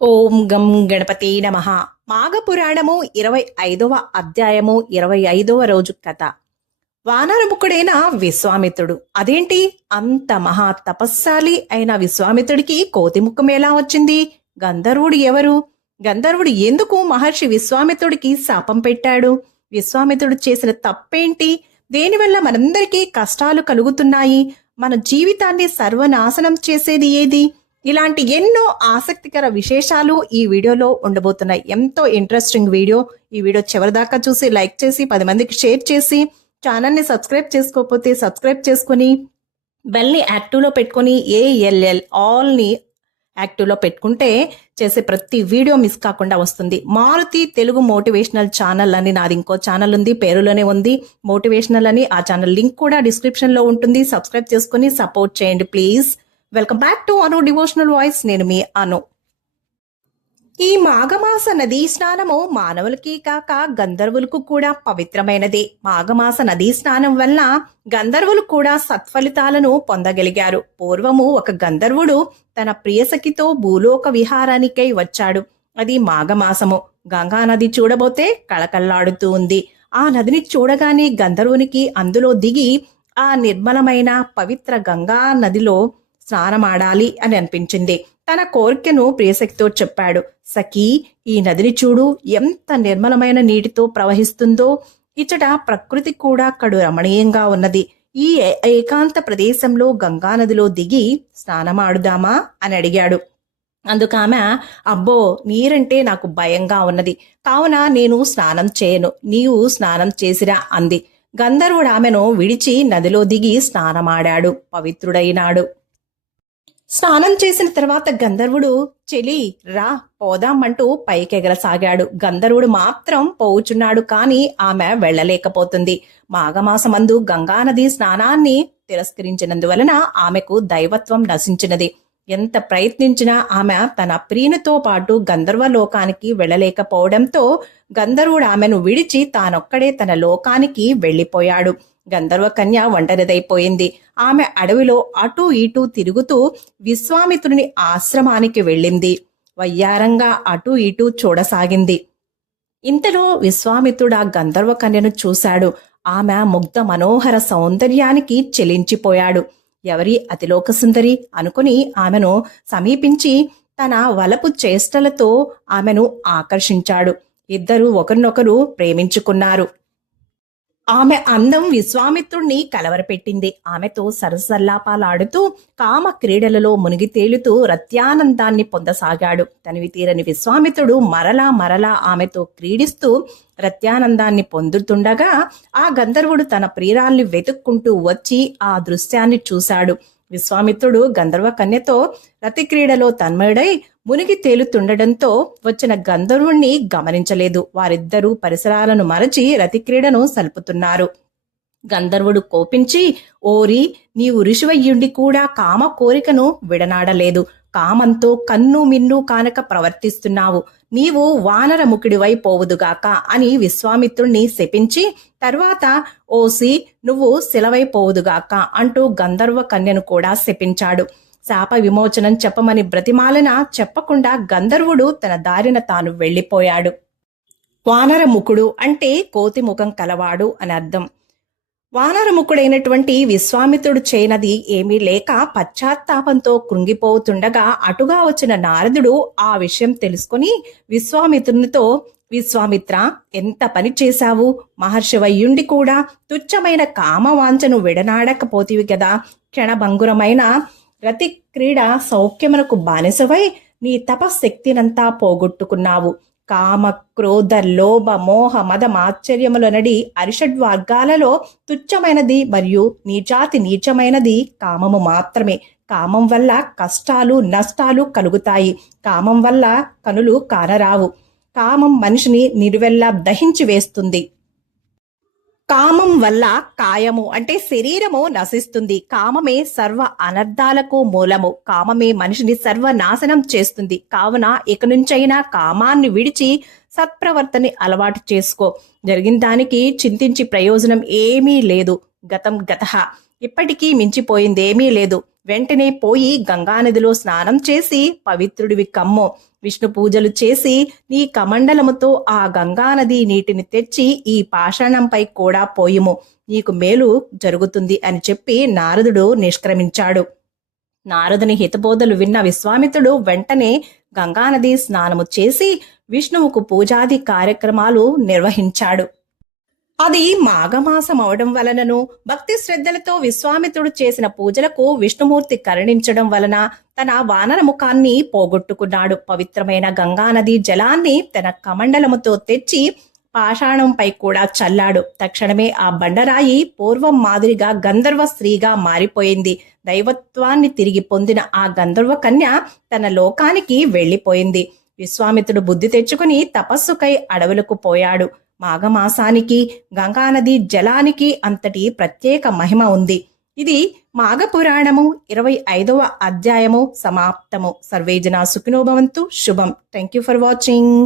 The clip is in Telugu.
ఓం గం గణపతి నమః. మాఘపురాణము 25వ అధ్యాయము 25వ రోజు కథ. వానరముఖుడైన విశ్వామిత్రుడు. అదేంటి, అంత మహా తపస్శాలి అయిన విశ్వామిత్రుడికి కోతి ముఖం ఎలా వచ్చింది? గంధర్వుడు ఎవరు? గంధర్వుడు ఎందుకు మహర్షి విశ్వామిత్రుడికి శాపం పెట్టాడు? విశ్వామిత్రుడు చేసిన తప్పేంటి? దేనివల్ల మనందరికీ కష్టాలు కలుగుతున్నాయి? మన జీవితాన్ని సర్వనాశనం చేసేది ఏది? ఇలాంటి ఎన్నో ఆసక్తికర విశేషాలు ఈ వీడియోలో ఉండబోతున్నాయి. ఎంతో ఇంట్రెస్టింగ్ వీడియో. ఈ వీడియో చివరిదాకా చూసి లైక్ చేసి 10 మందికి షేర్ చేసి ఛానల్ని సబ్స్క్రైబ్ చేసుకోకపోతే సబ్స్క్రైబ్ చేసుకొని బెల్ని యాక్టివ్లో పెట్టుకొని ALL ఆల్ని యాక్టివ్లో పెట్టుకుంటే చేసే ప్రతి వీడియో మిస్ కాకుండా వస్తుంది. మారుతి తెలుగు మోటివేషనల్ ఛానల్ అని నాది ఇంకో ఛానల్ ఉంది, పేరులోనే ఉంది మోటివేషనల్ అని. ఆ ఛానల్ లింక్ కూడా డిస్క్రిప్షన్లో ఉంటుంది. సబ్స్క్రైబ్ చేసుకొని సపోర్ట్ చేయండి please. Welcome back to Anu devotional voice. నేను మీ అను. ఈ మాఘమాస నదీ స్నానము మానవులకి కాక గంధర్వులకు కూడా పవిత్రమైనది. మాఘమాస నదీ స్నానం వల్ల గంధర్వులు కూడా సత్ఫలితాలను పొందగలిగారు. పూర్వము ఒక గంధర్వుడు తన ప్రియసఖితో భూలోక విహారానికై వచ్చాడు. అది మాఘమాసము. గంగా నది చూడబోతే కళకళ్లాడుతూ ఉంది. ఆ నదిని చూడగానే గంధర్వునికి అందులో దిగి ఆ నిర్మలమైన పవిత్ర గంగా నదిలో స్నానమాడాలి అని అనిపించింది. తన కోరికను ప్రియసఖితో చెప్పాడు. సఖీ, ఈ నదిని చూడు, ఎంత నిర్మలమైన నీటితో ప్రవహిస్తుందో. ఇచ్చట ప్రకృతి కూడా కడు రమణీయంగా ఉన్నది. ఈ ఏకాంత ప్రదేశంలో గంగా నదిలో దిగి స్నానమాడుదామా అని అడిగాడు. అందుకామె, అబ్బో, నీరంటే నాకు భయంగా ఉన్నది, కావున నేను స్నానం చేయను, నీవు స్నానం చేసిరా అంది. గంధర్వుడు ఆమెను విడిచి నదిలో దిగి స్నానమాడాడు, పవిత్రుడైనాడు. స్నానం చేసిన తర్వాత గంధర్వుడు, చెలి రా పోదామంటూ పైకెగరసాగాడు. గంధర్వుడు మాత్రం పోవుచున్నాడు, కానీ ఆమె వెళ్లలేకపోతుంది. మాఘమాసమందు గంగానది స్నానాన్ని తిరస్కరించినందువలన ఆమెకు దైవత్వం నశించినది. ఎంత ప్రయత్నించినా ఆమె తన ప్రియునితో పాటు గంధర్వ లోకానికి వెళ్లలేకపోవడంతో గంధర్వుడు ఆమెను విడిచి తానొక్కడే తన లోకానికి వెళ్లిపోయాడు. గంధర్వ కన్య ఒంటరిదైపోయింది. ఆమె అడవిలో అటూ ఇటూ తిరుగుతూ విశ్వామిత్రుని ఆశ్రమానికి వెళ్ళింది. వయ్యారంగా అటూ ఇటూ చూడసాగింది. ఇంతలో విశ్వామిత్రుడు ఆ గంధర్వ కన్యను చూశాడు. ఆమె ముగ్ధ మనోహర సౌందర్యానికి చెలించిపోయాడు. ఎవరి అతిలోక సుందరి అనుకుని ఆమెను సమీపించి తన వలపు చేష్టలతో ఆమెను ఆకర్షించాడు. ఇద్దరు ఒకరినొకరు ప్రేమించుకున్నారు. ఆమె అందం విశ్వామిత్రుణ్ణి కలవరపెట్టింది. ఆమెతో సరసల్లాపాలాడుతూ కామ క్రీడలలో మునిగి తేలుతూ రత్యానందాన్ని పొందసాగాడు. తనివి తీరని విశ్వామిత్రుడు మరలా మరలా ఆమెతో క్రీడిస్తూ రత్యానందాన్ని పొందుతుండగా ఆ గంధర్వుడు తన ప్రియురాల్ని వెతుక్కుంటూ వచ్చి ఆ దృశ్యాన్ని చూశాడు. విశ్వామిత్రుడు గంధర్వ కన్యతో రతి క్రీడలో తన్మయుడై మునిగి తేలుతుండటంతో వచ్చిన గంధర్వుణ్ణి గమనించలేదు. వారిద్దరూ పరిసరాలను మరచి రతి క్రీడను సలుపుతున్నారు. గంధర్వుడు కోపించి, ఓరి, నీవు ఋషివయ్యుండి కూడా కామ కోరికను విడనాడలేదు. కామంతో కన్ను మిన్ను కానక ప్రవర్తిస్తున్నావు. నీవు వానరముఖుడివై పోవుదుగాక అని విశ్వామిత్రుణ్ణి శపించి తర్వాత, ఓసి, నువ్వు శిలవైపోవుదుగాక అంటూ గంధర్వ కన్యను కూడా శపించాడు. శాప విమోచనం చెప్పమని బ్రతిమాలన చెప్పకుండా గంధర్వుడు తన దారిన తాను వెళ్లిపోయాడు. వానరముఖుడు అంటే కోతి ముఖం కలవాడు అని అర్థం. వానరముఖుడైనటువంటి విశ్వామిత్రుడు చేయనది ఏమీ లేక పశ్చాత్తాపంతో కృంగిపోతుండగా అటుగా వచ్చిన నారదుడు ఆ విషయం తెలుసుకుని విశ్వామిత్రునితో, విశ్వామిత్ర, ఎంత పని చేశావు? మహర్షివయ్యుండి కూడా తుచ్చమైన కామవాంఛను విడనాడకపోతివి కదా. క్షణభంగురమైన రతి క్రీడ సౌఖ్యమునకు బానిసవై నీ తపశక్తినంతా పోగొట్టుకున్నావు. కామ క్రోధ లోభ మోహ మద మాశ్చర్యములనడి అరిషడ్వర్గాలలో తుచ్చమైనది మరియు నీచమైనది కామము మాత్రమే. కామం వల్ల కష్టాలు నష్టాలు కలుగుతాయి. కామం వల్ల కనులు కానరావు. కామం మనిషిని నిలువెల్లా దహించి వేస్తుంది. కామం వల్ల కాయము అంటే శరీరము నశిస్తుంది. కామమే సర్వ అనర్థాలకు మూలము. కామమే మనిషిని సర్వనాశనం చేస్తుంది. కావున ఇక నుంచైనా కామాన్ని విడిచి సత్ప్రవర్తని అలవాటు చేసుకో. జరిగిన దానికి చింతించి ప్రయోజనం ఏమీ లేదు. గతం గతః, ఇప్పటికీ మించిపోయిందేమీ లేదు. వెంటనే పోయి గంగానదిలో స్నానం చేసి పవిత్రుడివి కమ్ము. విష్ణు పూజలు చేసి నీ కమండలముతో ఆ గంగానది నీటిని తెచ్చి ఈ పాషాణంపై కూడా పోయుము, నీకు మేలు జరుగుతుంది అని చెప్పి నారదుడు నిష్క్రమించాడు. నారదుని హితబోధలు విన్న విశ్వామిత్రుడు వెంటనే గంగానది స్నానము చేసి విష్ణువుకు పూజాది కార్యక్రమాలు నిర్వహించాడు. అది మాఘమాసం అవడం వలనను భక్తి శ్రద్ధలతో విశ్వామిత్రుడు చేసిన పూజలకు విష్ణుమూర్తి కరుణించడం వలన తన వానర ముఖాన్ని పోగొట్టుకున్నాడు. పవిత్రమైన గంగానది జలాన్ని తన కమండలముతో తెచ్చి పాషాణంపై కూడా చల్లాడు. తక్షణమే ఆ బండరాయి పూర్వం మాదిరిగా గంధర్వ స్త్రీగా మారిపోయింది. దైవత్వాన్ని తిరిగి పొందిన ఆ గంధర్వ కన్య తన లోకానికి వెళ్లిపోయింది. విశ్వామిత్రుడు బుద్ధి తెచ్చుకుని తపస్సుకై అడవులకు పోయాడు. మాఘమాసానికి గంగానది జలానికి అంతటి ప్రత్యేక మహిమ ఉంది. ఇది మాఘపురాణము 25వ అధ్యాయము సమాప్తము. సర్వేజన సుఖినో భవంతు. శుభం. Thank you for watching.